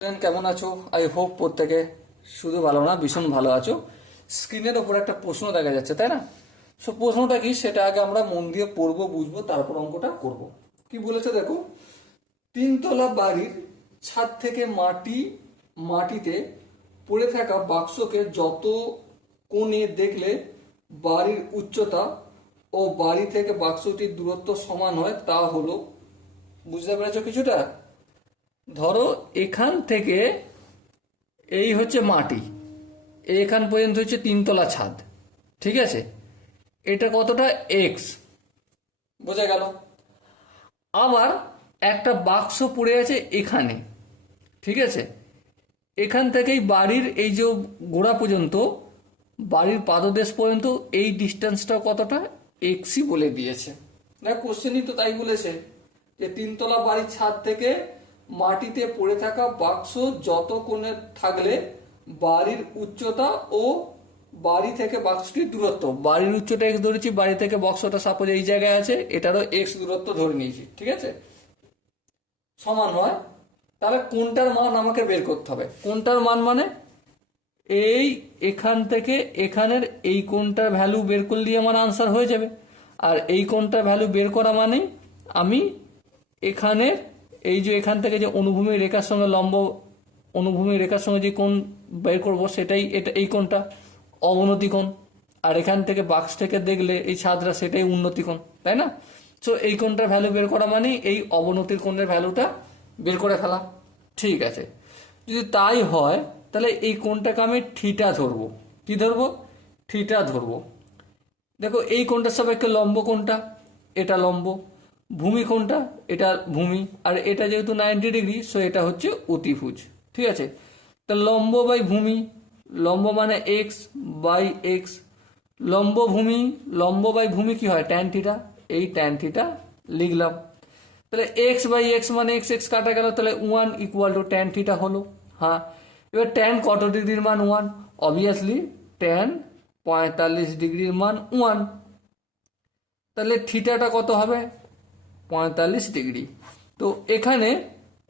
Student কেমন আছো? I hope প্রত্যেকে শুধু ভালো না, ভীষণ ভালো আছো। স্ক্রিনের ওপর একটা প্রশ্ন দেখা যাচ্ছে, তাই না? সো প্রশ্নটা কি সেটা আগে আমরা মন দিয়ে পড়বো, বুঝবো, তারপর অঙ্কটা করব। কি বলেছে দেখো, তিনতলা বাড়ির ছাদ থেকে মাটিতে পড়ে থাকা বাক্সকে যত কোণে দেখলে বাড়ির উচ্চতা ও বাড়ি থেকে বাক্সটির দূরত্ব সমান হয় তা হলো। বুঝতে পেরেছো কিছুটা? ধরো এখান থেকে এই হচ্ছে মাটি, এখান পর্যন্ত হচ্ছে তিনতলা ছাদ, ঠিক আছে? এটা কতটা? এক্স। বোঝা গেল? আবার একটা বাক্স পড়ে আছে এখানে, ঠিক আছে? এখান থেকেই বাড়ির এই যে গোড়া পর্যন্ত, বাড়ির পাদদেশ পর্যন্ত এই ডিস্টেন্সটা কতটা? এক্সই বলে দিয়েছে। না, কোশ্চেনই তো তাই বলেছে যে তিনতলা বাড়ির ছাদ থেকে মাটিতে পড়ে থাকা বাক্স যত কোণে থাকলে বাড়ির উচ্চতা ও বাড়ি থেকে বাক্সটির দূরত্ব, বাড়ির উচ্চতা এক্স ধরেছি, বাড়ি থেকে বক্সটা সাপোজ এই জায়গায় আছে, এটারও এক্স দূরত্ব ধরে নিয়েছি, ঠিক আছে, সমান হয়। তাহলে কোনটার মান আমাকে বের করতে হবে। কোনটার মান মানে এই এখান থেকে এখানের এই কোণটার ভ্যালু বের করলেই আমার আনসার হয়ে যাবে। আর এই কোণটার ভ্যালু বের করা মানে আমি এখানের এই যে এখান থেকে যে অনুভূমি রেখার সঙ্গে লম্ব, অনুভূমি রেখার সঙ্গে যে কোণ বের করব সেটাই এটা, এই কোণটা অবনতি কোণ। আর এখান থেকে বাক্স থেকে দেখলে এই ছাদটা সেটাই উন্নতি কোণ, তাই না? সো এই কোণটার ভ্যালু বের করা মানে এই অবনতির কোণের ভ্যালুটা বের করে ফেলা। ঠিক আছে, যদি তাই হয় তাহলে এই কোণটাকে আমি থিটা ধরবো। কি ধরবো? থিটা ধরবো। দেখো এই কোণটার সাপেক্ষে লম্ব কোণটা, এটা লম্ব। ভূমি কোণটা, এটা ভূমি। আর এটা যেহেতু 90 ডিগ্রি, সো এটা হচ্ছে অতিভুজ। ঠিক আছে, তা লম্ব বাই ভূমি, লম্ব মানে এক্স বাই এক্স, লম্ব ভূমি, লম্ব বাই ভূমি কি হয়? Tan theta. এই ট্যান থিটা লিখলাম। তাহলে এক্স বাই এক্স মানে এক্স এক্স কাটা গেল, তাহলে 1 = ট্যান থিটা হলো। হ্যাঁ, এবার ট্যান কত ডিগ্রির মান? 1। অবভিয়াসলি ট্যান 45 ডিগ্রির মান 1। তাহলে থিটাটা কত হবে? 45 ডিগ্রি। তো এখানে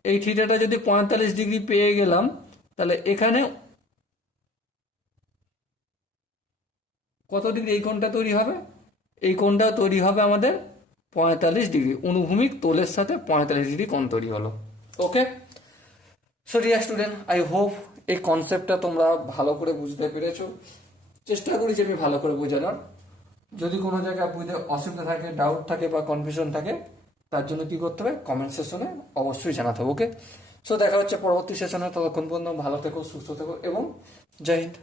এই থিটাটা যদি 45 ডিগ্রি পেয়ে গেলাম, তাহলে এখানে কত ডিগ্রি এই কোণটা তৈরি হবে? এই কোণটা তৈরি হবে আমাদের 45 ডিগ্রি। অনুভূমিক তলের সাথে 45 ডিগ্রি কোণ তৈরি হলো। Okay, so dear student, I hope এই কনসেপ্টটা তোমরা ভালো করে বুঝতে পেরেছো। চেষ্টা করি যে আমি ভালো করে বোঝানোর। যদি কোনো জায়গায় বুঝতে অসুবিধা থাকে, ডাউট থাকে বা কনফিউশন থাকে, তার জন্য কি করতে হবে? কমেন্ট সেকশনে অবশ্যই জানাতে হবে। ওকে, সো দেখা হচ্ছে পরবর্তী সেশনে। ততক্ষণ পর্যন্ত ভালো থেকো, সুস্থ থেকো এবং জয় হিন্দ।